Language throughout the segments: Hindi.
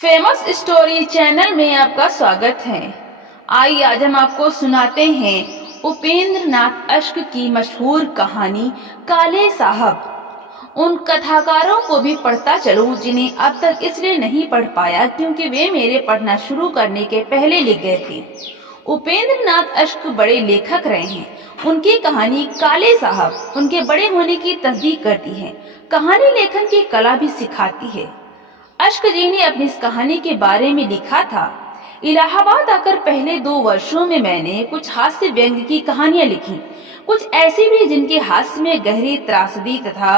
फेमस स्टोरी चैनल में आपका स्वागत है। आइए आज हम आपको सुनाते हैं उपेंद्र नाथ अश्क की मशहूर कहानी काले साहब। उन कथाकारों को भी पढ़ता चलूं जिन्हें अब तक इसलिए नहीं पढ़ पाया क्योंकि वे मेरे पढ़ना शुरू करने के पहले लिख गए थे। उपेंद्र नाथ अश्क बड़े लेखक रहे हैं। उनकी कहानी काले साहब उनके बड़े होने की तस्दीक करती है। कहानी लेखन की कला भी सिखाती है। अश्क जी ने अपनी इस कहानी के बारे में लिखा था, इलाहाबाद आकर पहले 2 वर्षों में मैंने कुछ हास्य व्यंग्य की कहानियां लिखी, कुछ ऐसी भी जिनके हास्य में गहरी त्रासदी तथा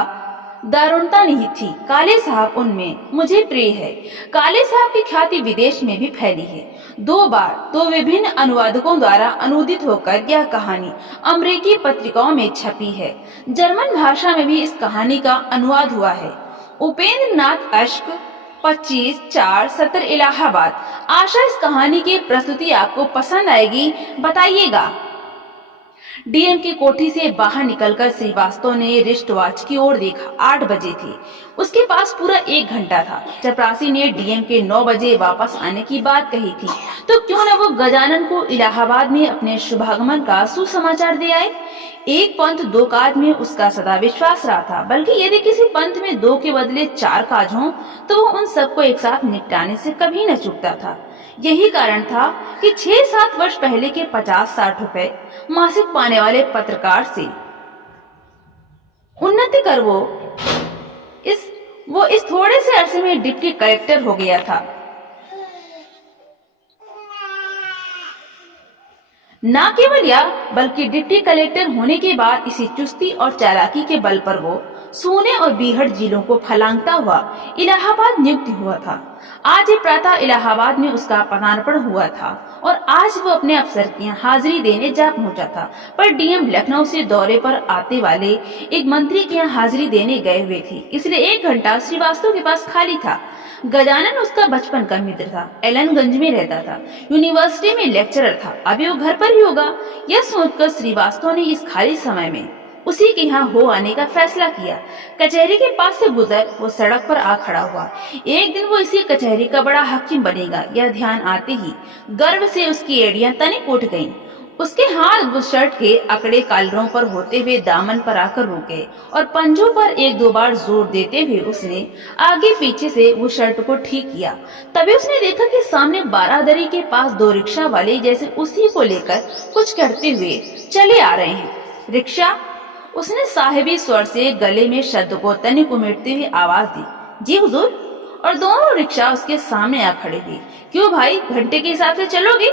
दारुणता नहीं थी। काले साहब उनमें मुझे प्रिय है। काले साहब की ख्याति विदेश में भी फैली है। 2 बार 2 विभिन्न अनुवादकों द्वारा अनुदित होकर यह कहानी अमेरिकी पत्रिकाओं में छपी है। जर्मन भाषा में भी इस कहानी का अनुवाद हुआ है। उपेंद्र नाथ अश्क 25/4/70 इलाहाबाद। आशा इस कहानी की प्रस्तुति आपको पसंद आएगी। बताइएगा। डीएम की कोठी से बाहर निकलकर श्रीवास्तव ने रिस्ट वॉच की ओर देखा। 8 बजे थे। उसके पास पूरा 1 घंटा था। चपरासी ने डीएम के 9 बजे वापस आने की बात कही थी, तो क्यों न वो गजानन को इलाहाबाद में अपने शुभागमन का सुसमाचार दे आए। एक पंथ 2 काज में उसका सदा विश्वास रहा था, बल्कि यदि किसी पंथ में 2 के बदले 4 काज हों तो वो उन सबको एक साथ निपटाने से कभी न चूकता था। यही कारण था कि 6-7 वर्ष पहले के 50-60 रुपए मासिक पाने वाले पत्रकार से उन्नति कर वो इस थोड़े से अरसे में डिप्टी कलेक्टर हो गया था। न केवल यह बल्कि डिप्टी कलेक्टर होने के बाद इसी चुस्ती और चालाकी के बल पर वो सोने और बीहड़ जिलों को फलांगता हुआ इलाहाबाद नियुक्त हुआ था। आज ही प्रातः इलाहाबाद में उसका पदार्पण हुआ था और आज वो अपने अफसर की हाजिरी देने जा पहुंचा था। पर डीएम लखनऊ से दौरे पर आते वाले एक मंत्री के यहाँ हाजिरी देने गए हुए थे, इसलिए 1 घंटा श्रीवास्तव के पास खाली था। गजानन उसका बचपन का मित्र था। एलनगंज में रहता था। यूनिवर्सिटी में लेक्चरर था। अभी वो घर पर ही होगा। यह सोचकर श्रीवास्तव ने इस खाली समय में उसी के यहाँ हो आने का फैसला किया। कचहरी के पास से गुजर वो सड़क पर आ खड़ा हुआ। एक दिन वो इसी कचहरी का बड़ा हाकिम बनेगा, यह ध्यान आते ही गर्व से उसकी एड़ियां तनिक उठ गईं। उसके हाथ बुशर्ट के अकड़े कॉलरों पर होते हुए दामन पर आकर रुके और पंजों पर 1-2 बार जोर देते हुए उसने आगे पीछे से वो शर्ट को ठीक किया। तभी उसने देखा कि सामने बारादरी के पास 2 रिक्शा वाले जैसे उसी को लेकर कुछ करते हुए चले आ रहे हैं। रिक्शा, उसने साहिबी स्वर से गले में शब्द को तनिक उमेटते हुए आवाज दी, जी हुजूर। और दोनों रिक्शा उसके सामने आ खड़े हुए। क्यों भाई, घंटे के हिसाब से चलोगे?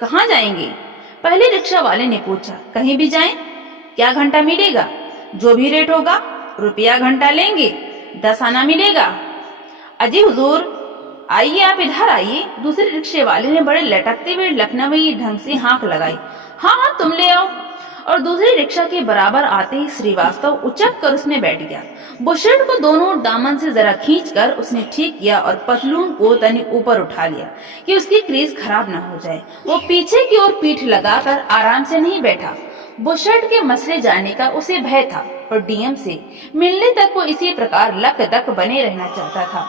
कहाँ जाएंगे? पहले रिक्शा वाले ने पूछा। कहीं भी जाएं? क्या घंटा मिलेगा? जो भी रेट होगा। रुपया घंटा लेंगे, 10 आना मिलेगा। अजी हुजूर, आइए आप इधर आइए। दूसरे रिक्शे वाले ने बड़े लटकते हुए लखनवी ढंग से हाँक लगाई। हाँ हाँ, तुम ले आओ। और दूसरी रिक्शा के बराबर आते ही श्रीवास्तव उचक कर उसमें बैठ गया। बुशर्ट को दोनों दामन से जरा खींचकर उसने ठीक किया और पतलून को तनिक ऊपर उठा लिया कि उसकी क्रीज खराब न हो जाए। वो पीछे की ओर पीठ लगाकर आराम से नहीं बैठा। बुशर्ट के मसले जाने का उसे भय था और डीएम से मिलने तक वो इसी प्रकार लक दक बने रहना चाहता था।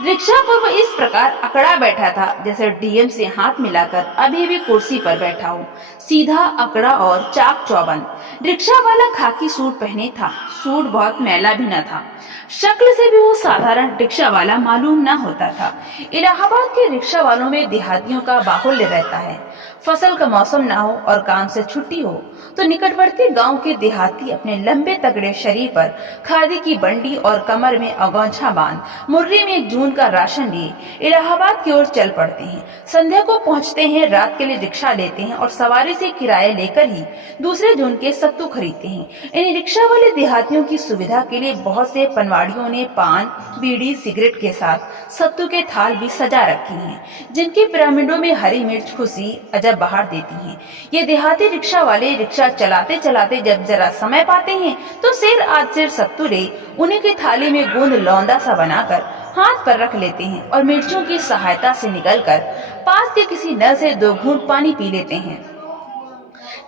रिक्शा पर वो इस प्रकार अकड़ा बैठा था जैसे डीएम से हाथ मिलाकर अभी भी कुर्सी पर बैठा हो, सीधा अकड़ा और चाक चौबंद। रिक्शा वाला खाकी सूट पहने था। सूट बहुत मैला भी न था। शक्ल से भी वो साधारण रिक्शा वाला मालूम न होता था। इलाहाबाद के रिक्शा वालों में देहातियों का बाहुल्य रहता है। फसल का मौसम न हो और काम से छुट्टी हो तो निकटवर्ती गांव के देहाती अपने लंबे तगड़े शरीर पर खादी की बंडी और कमर में अगौछा बांध मुर्री में 1 जून का राशन लिए इलाहाबाद की ओर चल पड़ते हैं। संध्या को पहुंचते हैं, रात के लिए रिक्शा लेते हैं और सवारी से किराया लेकर ही दूसरे जून के सत्तू खरीदते हैं। इन रिक्शा वाले देहातियों की सुविधा के लिए बहुत से पनवाड़ियों ने पान, बीड़ी, सिगरेट के साथ सत्तू के थाल भी सजा रखे हैं, जिनकी पिरामिडों में हरी मिर्च खुशी अजब बाहर देती हैं। ये देहाती रिक्शा वाले रिक्शा चलाते चलाते जब जरा समय पाते हैं तो सेर आध सेर सत्तू ले उन्हीं की थाली में गूंद लौंदा सा बनाकर हाथ पर रख लेते हैं और मिर्चों की सहायता से निगलकर पास के किसी नल से 2 घूंट पानी पी लेते हैं।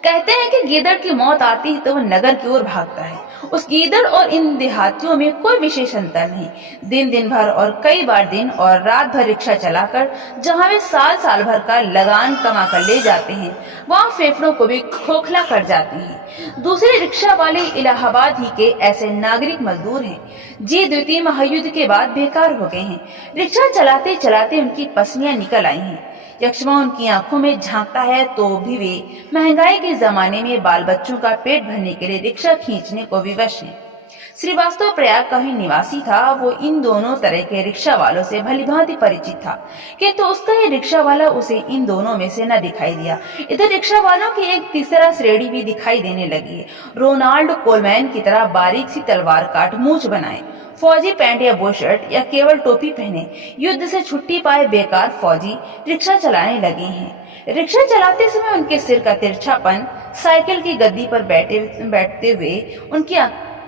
कहते हैं कि गीदड़ की मौत आती है तो वह नगर की ओर भागता है उस गीदड़ और इन देहातियों में कोई विशेष अंतर नहीं। दिन भर और कई बार दिन और रात भर रिक्शा चलाकर जहाँ वे साल भर का लगान कमा कर ले जाते हैं, वहाँ फेफड़ों को भी खोखला कर जाती हैं। दूसरे रिक्शा वाले इलाहाबाद ही के ऐसे नागरिक मजदूर हैं, जी द्वितीय महायुद्ध के बाद बेकार हो गए हैं। रिक्शा चलाते चलाते उनकी पसलियां निकल आई हैं। यक्षमा उनकी आंखों में झांकता है तो भी वे महंगाई के जमाने में बाल बच्चों का पेट भरने के लिए रिक्शा खींचने को विवश हैं। श्रीवास्तव प्रयाग का ही निवासी था। वो इन दोनों तरह के रिक्शा वालों से भलीभांति परिचित था, किंतु उसका ये रिक्शा वाला उसे इन दोनों में से न दिखाई दिया। इधर रिक्शा वालों की एक तीसरा श्रेणी भी दिखाई देने लगी है। रोनाल्ड कोलमैन की तरह बारीक सी तलवार काट मूंछ बनाए, फौजी पैंट या बुशर्ट या केवल टोपी पहने, युद्ध से छुट्टी पाए बेकार फौजी रिक्शा चलाने लगे हैं। रिक्शा चलाते समय उनके सिर का तिरछापन, साइकिल की गद्दी पर बैठते हुए उनकी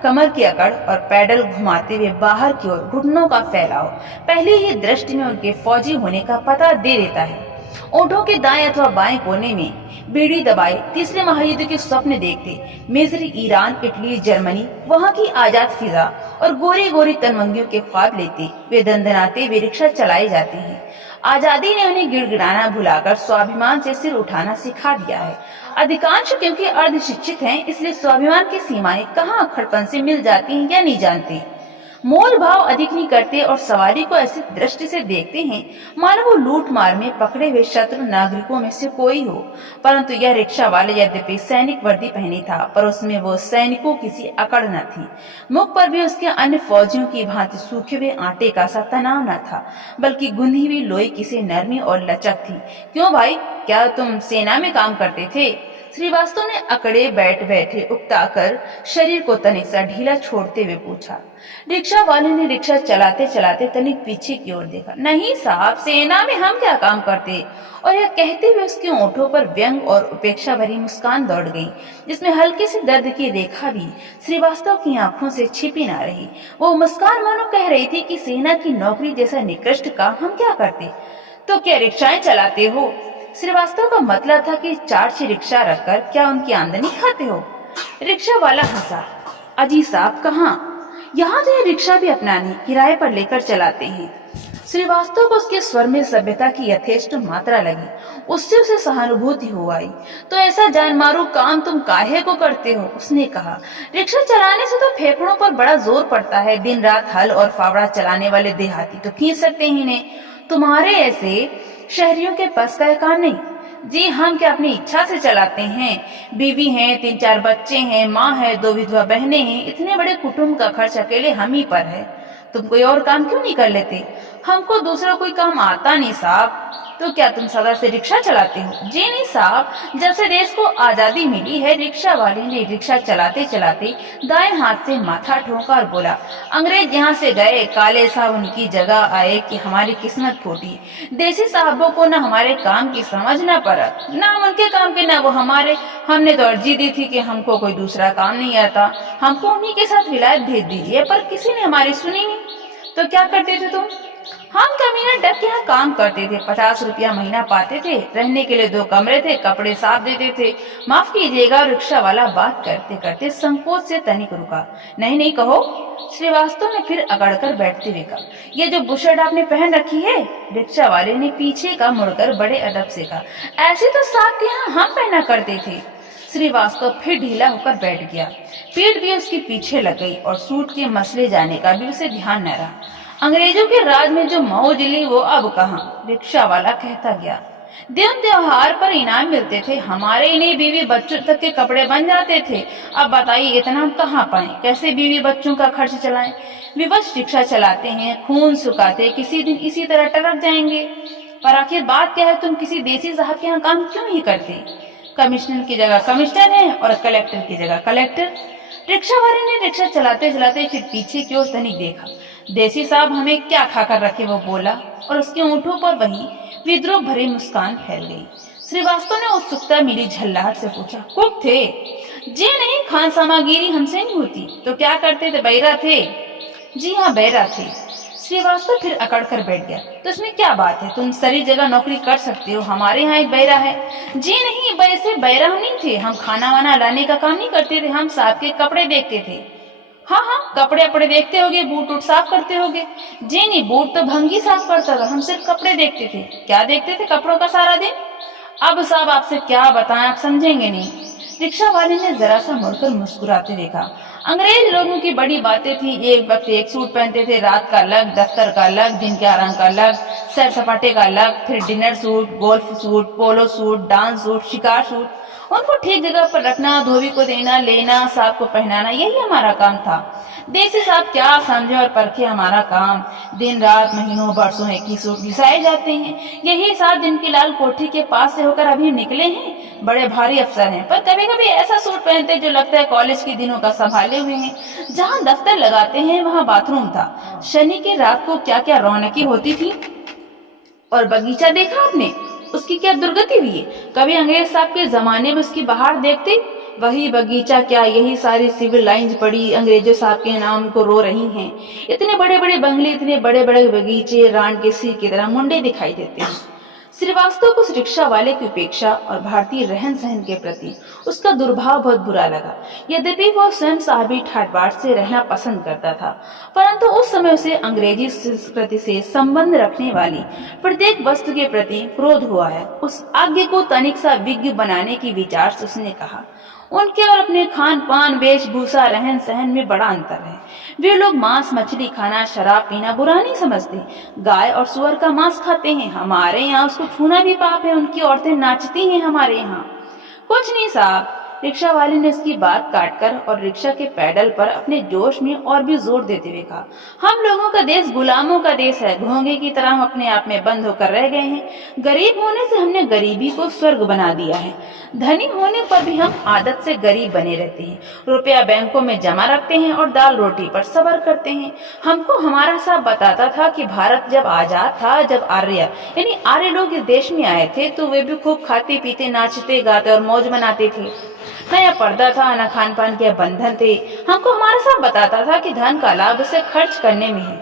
कमर की अकड़ और पैडल घुमाते हुए बाहर की ओर घुटनों का फैलाव पहले ही दृष्टि में उनके फौजी होने का पता दे देता है। ओठों के दाएं अथवा बाएं कोने में बीड़ी दबाए तीसरे महायुद्ध के स्वप्न देखते, मिस्र, ईरान, इटली, जर्मनी, वहाँ की आजाद फिजा और गोरी गोरी तनवंगियों के ख्वाब लेते वे दंदनाते वे रिक्शा चलाए जाते हैं। आजादी ने उन्हें गिड़गिड़ाना भुलाकर स्वाभिमान से सिर उठाना सिखा दिया है। अधिकांश क्योंकि अर्ध शिक्षित हैं, इसलिए स्वाभिमान की सीमाएं कहाँ अक्खड़पन से मिल जाती हैं या नहीं जानते। मोल भाव अधिक नहीं करते और सवारी को ऐसी दृष्टि से देखते हैं मानो वो लूट मार में पकड़े हुए शत्रु नागरिकों में से कोई हो। परंतु यह रिक्शा वाले यद्यपि सैनिक वर्दी पहनी था, पर उसमें वो सैनिकों की सी अकड़ न थी। मुख पर भी उसके अन्य फौजियों की भांति सूखे हुए आटे का सा तनाव न था, बल्कि गुंधी हुई लोई की सी नरमी और लचक थी। क्यों भाई, क्या तुम सेना में काम करते थे? श्रीवास्तव ने अकड़े बैठे उकताकर शरीर को तनिक सा ढीला छोड़ते हुए पूछा। रिक्शा वाले ने रिक्शा चलाते चलाते तनिक पीछे की ओर देखा। नहीं साहब, सेना में हम क्या काम करते? और यह कहते हुए उसके ओठों पर व्यंग और उपेक्षा भरी मुस्कान दौड़ गई, जिसमें हल्के से दर्द की रेखा भी श्रीवास्तव की आंखों से छिपी ना रही। वो मुस्कान मानो कह रही थी कि सेना की नौकरी जैसा निकृष्ट काम हम क्या करते? तो क्या रिक्शाएं चलाते हो? श्रीवास्तव का मतलब था कि 4-6 रिक्शा रखकर क्या उनकी आमदनी खाते हो? रिक्शा वाला हंसा। अजी साहब, कहाँ, यहाँ तो ये रिक्शा भी अपना नहीं, किराए पर लेकर चलाते हैं। श्रीवास्तव को उसके स्वर में सभ्यता की यथेष्ट मात्रा लगी। उससे उसे सहानुभूति हो आई। तो ऐसा जानमारू काम तुम काहे को करते हो? उसने कहा। रिक्शा चलाने से तो फेफड़ों पर बड़ा जोर पड़ता है। दिन रात हल और फावड़ा चलाने वाले देहाती तो खींच सकते ही नहीं, तुम्हारे ऐसे शहरियों के पास का काम नहीं। जी, हम क्या अपनी इच्छा से चलाते हैं? बीवी हैं, 3-4 बच्चे हैं, माँ है, 2 विधवा बहनें हैं, इतने बड़े कुटुंब का खर्च अकेले हम ही पर है। तुम कोई और काम क्यों नहीं कर लेते? हमको दूसरा कोई काम आता नहीं साहब। तो क्या तुम सदा से रिक्शा चलाते हो? जी नहीं साहब, जब से देश को आजादी मिली है। रिक्शा वाले ने रिक्शा चलाते चलाते दाएं हाथ से माथा ठोंका और बोला, अंग्रेज यहाँ से गए, काले साहब उनकी जगह आए कि हमारी किस्मत फूटी। देसी साहबों को न हमारे काम की समझ न परख, न हम उनके काम के, न वो हमारे। हमने तो अर्जी दी थी कि हमको कोई दूसरा काम नहीं आता, हमको उन्हीं के साथ विलायत भेज दीजिए, पर किसी ने हमारी सुनी नहीं। तो क्या करते थे तुम? हम कमीना डर के यहाँ काम करते थे। 50 रुपया महीना पाते थे, रहने के लिए 2 कमरे थे, कपड़े साफ देते थे। माफ कीजिएगा, रिक्शा वाला बात करते करते संकोच से तनिक रुका। नहीं नहीं, कहो। श्रीवास्तव ने फिर अकड़कर बैठते हुए कहा। ये जो बुशर्ट आपने पहन रखी है? रिक्शा वाले ने पीछे का मुड़कर बड़े अदब से कहा। ऐसे तो साहब के यहाँ हम पहना करते थे। श्रीवास्तव फिर ढीला होकर बैठ गया। पीठ भी उसके पीछे लग गई और सूट के मसले जाने का भी उसे ध्यान न रहा। अंग्रेजों के राज में जो मौज ली वो अब कहाँ? रिक्शा वाला कहता गया। दिन त्योहार पर इनाम मिलते थे, हमारे इन्हीं बीवी बच्चों तक के कपड़े बन जाते थे। अब बताइए इतना हम कहाँ पाए? कैसे बीवी बच्चों का खर्च चलाएं? विवश रिक्शा चलाते हैं, खून सुखाते, किसी दिन इसी तरह टरक जाएंगे। पर आखिर बात क्या है, तुम किसी देसी साहब के यहाँ काम क्यों नहीं करते? कमिश्नर की जगह कमिश्नर है और कलेक्टर की जगह कलेक्टर। रिक्शा वाले ने रिक्शा चलाते चलाते फिर पीछे की ओर तनिक देखा। देसी साहब हमें क्या खाकर रखे, वो बोला, और उसके होंठों पर वही विद्रोह भरी मुस्कान फैल गई। श्रीवास्तव ने उत्सुकता मिली झल्लाहट से पूछा, कुक थे? जी नहीं, खान सामागिरी हमसे नहीं होती। तो क्या करते थे? बैरा थे? जी हाँ, बैरा थे। श्रीवास्तव फिर अकड़ कर बैठ गया। तो इसमें क्या बात है, तुम सारी जगह नौकरी कर सकते हो, हमारे यहाँ एक बैरा है। जी नहीं, वैसे बैरा हम नहीं थे, हम खाना वाना लाने का काम नहीं करते थे, हम साहब के कपड़े देखते थे। हाँ हाँ, कपड़े अपड़े देखते होगे, बूट वूट साफ करते होगे। जी नहीं, बूट तो भंगी साफ करता था, हम सिर्फ कपड़े देखते थे। क्या देखते थे कपड़ों का सारा दिन? अब साहब आपसे क्या बताएं, आप समझेंगे नहीं। रिक्शा वाले ने जरा सा मुड़कर मुस्कुराते देखा। अंग्रेज लोगों की बड़ी बातें थी, एक वक्त एक सूट पहनते थे, रात का अलग, दफ्तर का अलग, दिन के आराम का अलग, सैर सपाटे का अलग, फिर डिनर सूट, गोल्फ सूट, पोलो सूट, डांस सूट, शिकार सूट। उनको ठीक जगह पर रखना, धोबी को देना, लेना, साहब को पहनाना, यही हमारा काम था। देसी साहब क्या समझे और परखे हमारा काम। दिन रात महीनों बरसों एक ही सूट घिसाए जाते हैं। यही साहब जिनकी लाल कोठी के पास से होकर अभी निकले हैं, बड़े भारी अफसर हैं, पर कभी कभी ऐसा सूट पहनते जो लगता है कॉलेज के दिनों का संभाले हुए हैं। जहाँ दफ्तर लगाते हैं वहाँ बाथरूम था। शनि की रात को क्या क्या रौनकी होती थी। और बगीचा देखा आपने, उसकी क्या दुर्गति हुई है। कभी अंग्रेज साहब के जमाने में उसकी बहार देखते, वही बगीचा क्या, यही सारी सिविल लाइंस पड़ी अंग्रेजों साहब के नाम को रो रही हैं। इतने बड़े बड़े बंगले, इतने बड़े बड़े बगीचे, रांड के सिर की तरह मुंडे दिखाई देते हैं। श्रीवास्तव को उस रिक्शा वाले की उपेक्षा और भारतीय रहन सहन के प्रति उसका दुर्भाव बहुत बुरा लगा। यद्यपि वह स्वयं साहबी ठाट बाट से रहना पसंद करता था, परंतु उस समय उसे अंग्रेजी संस्कृति से संबंध रखने वाली प्रत्येक वस्तु के प्रति क्रोध हुआ है। उस आज्ञा को तनिक सा विज्ञ बनाने की विचार से उसने कहा, उनके और अपने खान पान, वेशभूषा, रहन सहन में बड़ा अंतर है। वे लोग मांस मछली खाना, शराब पीना बुरा नहीं समझते, गाय और सुअर का मांस खाते हैं। हमारे यहाँ उसको छूना भी पाप है। उनकी औरतें नाचती हैं हमारे यहाँ। कुछ नहीं साहब, रिक्शा वाले ने उसकी बात काटकर और रिक्शा के पैडल पर अपने जोश में और भी जोर देते हुए कहा, हम लोगों का देश गुलामों का देश है। घोंगे की तरह हम अपने आप में बंद होकर रह गए हैं। गरीब होने से हमने गरीबी को स्वर्ग बना दिया है। धनी होने पर भी हम आदत से गरीब बने रहते हैं। रुपया बैंकों में जमा रखते हैं और दाल रोटी पर सब्र करते हैं। हमको हमारा साहब बताता था कि भारत जब आजाद था, जब आर्य यानी आर्य लोग इस देश में आए थे, तो वे भी खूब खाते पीते, नाचते गाते और मौज मनाते थे। न यह पर्दा था, न खान पान के बंधन थे। हमको हमारा साहब बताता था कि धन का लाभ उसे खर्च करने में है,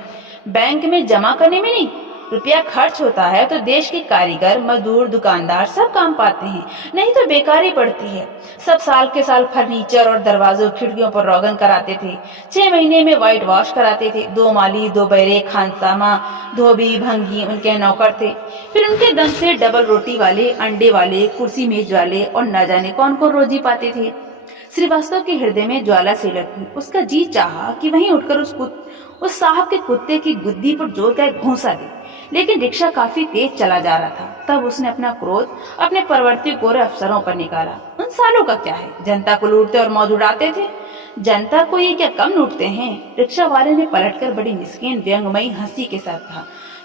बैंक में जमा करने में नहीं। रुपया खर्च होता है तो देश के कारीगर, मजदूर, दुकानदार सब काम पाते हैं, नहीं तो बेकारी पड़ती है। सब साल के साल फर्नीचर और दरवाजों खिड़कियों पर रोगन कराते थे। 6 महीने में व्हाइट वॉश कराते थे। 2 माली, 2 बैरे, खानसामा, धोबी, भंगी उनके नौकर थे। फिर उनके दम से डबल रोटी वाले, अंडे वाले, कुर्सी मेज वाले और न जाने कौन को रोजी पाते थे। श्रीवास्तव के हृदय में ज्वाला सी लगी। उसका जी चाहा कि वहीं उठकर उस साहब के कुत्ते की गुद्दी पर जोर का एक घूंसा दे, लेकिन रिक्शा काफी तेज चला जा रहा था। तब उसने अपना क्रोध अपने परवर्ती गोरे अफसरों पर निकाला। उन सालों का क्या है, जनता को लूटते और मौज उड़ाते थे। जनता को ये क्या कम लूटते हैं। रिक्शा वाले ने पलटकर बड़ी मिस्कीन व्यंगमयी हंसी के साथ कहा,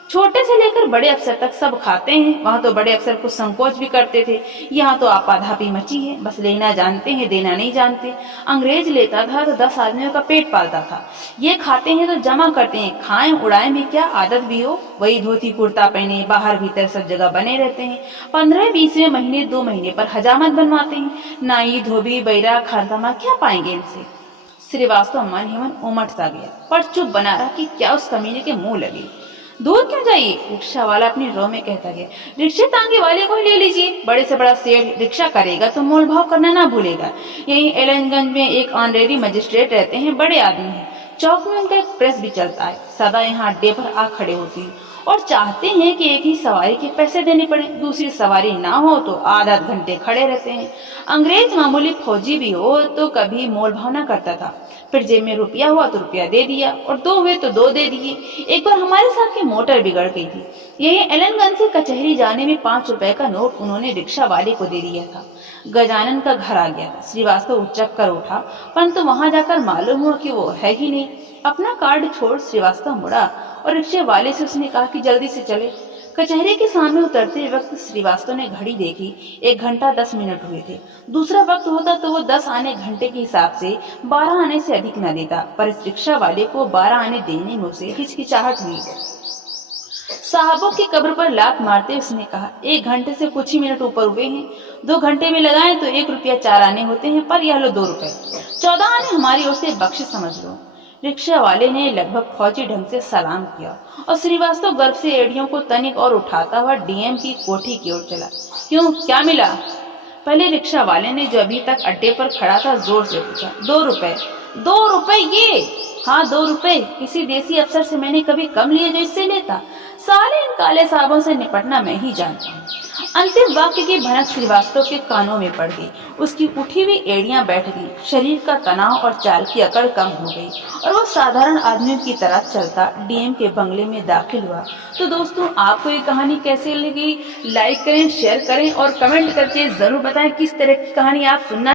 छोटे से लेकर बड़े अफसर तक सब खाते हैं। वहाँ तो बड़े अफसर कुछ संकोच भी करते थे, यहाँ तो आपाधापी मची है। बस लेना जानते हैं, देना नहीं जानते। अंग्रेज लेता था तो 10 आदमियों का पेट पालता था। ये खाते हैं तो जमा करते हैं, खाएं उड़ाएं में क्या आदत भी हो। वही धोती कुर्ता पहने बाहर भीतर सब जगह बने रहते हैं। 15-20वें महीने 2 महीने पर हजामत बनवाते हैं। नाई, धोबी, बैरा, खानसामा क्या पाएंगे इनसे। श्रीवास्तव मन ही मन उमट सा गया, पर चुप बना रहा कि क्या उस कमीने के मुंह लगे। दूर क्यों जाइए, रिक्शा वाला अपनी रो में कहता गया। रिक्शा तांगे वाले को ही ले लीजिए, बड़े से बड़ा सेठ रिक्शा करेगा तो मोल भाव करना ना भूलेगा। यही एलनगंज में एक ऑनरेरी मजिस्ट्रेट रहते हैं, बड़े आदमी हैं। चौक में उनका एक प्रेस भी चलता है। सदा यहाँ अड्डे पर आ खड़े होते हैं और चाहते हैं कि एक ही सवारी के पैसे देने पड़े। दूसरी सवारी ना हो तो आधा घंटे खड़े रहते हैं। अंग्रेज मामूली फौजी भी हो तो कभी मोल भाव ना करता था। फिर जेब में रुपया हुआ तो रुपया दे दिया, और 2 हुए तो 2 दे दिए। एक बार हमारे साथ की मोटर बिगड़ गई थी। यही एलनगंज से कचहरी जाने में 5 रुपए का नोट उन्होंने रिक्शा वाले को दे दिया था। गजानन का घर आ गया। श्रीवास्तव उचक कर उठा, परंतु वहां जाकर मालूम हुआ कि वो है ही नहीं। अपना कार्ड छोड़ श्रीवास्तव मुड़ा और रिक्शे वाले से उसने कहा कि जल्दी से चले। कचहरी के सामने उतरते वक्त श्रीवास्तव ने घड़ी देखी। 1 घंटा 10 मिनट हुए थे। दूसरा वक्त होता तो वो 10 आने घंटे के हिसाब से 12 आने से अधिक न देता, पर इस रिक्शा वाले को 12 आने देने में उसे हिचकिचाहट हुई। साहबों की कब्र पर लात मारते उसने कहा, 1 घंटे से कुछ ही मिनट ऊपर हुए हैं। 2 घंटे में लगाएं तो 1 रुपया 4 आने होते हैं, पर यह लो 2 रुपए। 14 आने हमारी ओर से बख्शिश समझ लो। रिक्शा वाले ने लगभग फौजी ढंग से सलाम किया और श्रीवास्तव गर्व से एड़ियों को तनिक और उठाता हुआ डीएम की कोठी की ओर चला। क्यों, क्या मिला? पहले रिक्शा वाले ने, जो अभी तक अड्डे पर खड़ा था, जोर से पूछा। 2 रुपए। 2 रुपए ये। हाँ, 2 रुपए। किसी देसी अफसर से मैंने कभी कम लिए जो इससे लेता। साले इन काले साहबों से निपटना मैं ही जानता हूँ। अंतिम वाक्य की भनक श्रीवास्तव के कानों में पड़ गई। उसकी उठी हुई एड़ियां बैठ गई, शरीर का तनाव और चाल की अकड़ कम हो गई और वो साधारण आदमी की तरह चलता डीएम के बंगले में दाखिल हुआ। तो दोस्तों, आपको ये कहानी कैसी लगी? लाइक करें, शेयर करें और कमेंट करके जरूर बताएं किस तरह की कहानी आप सुनना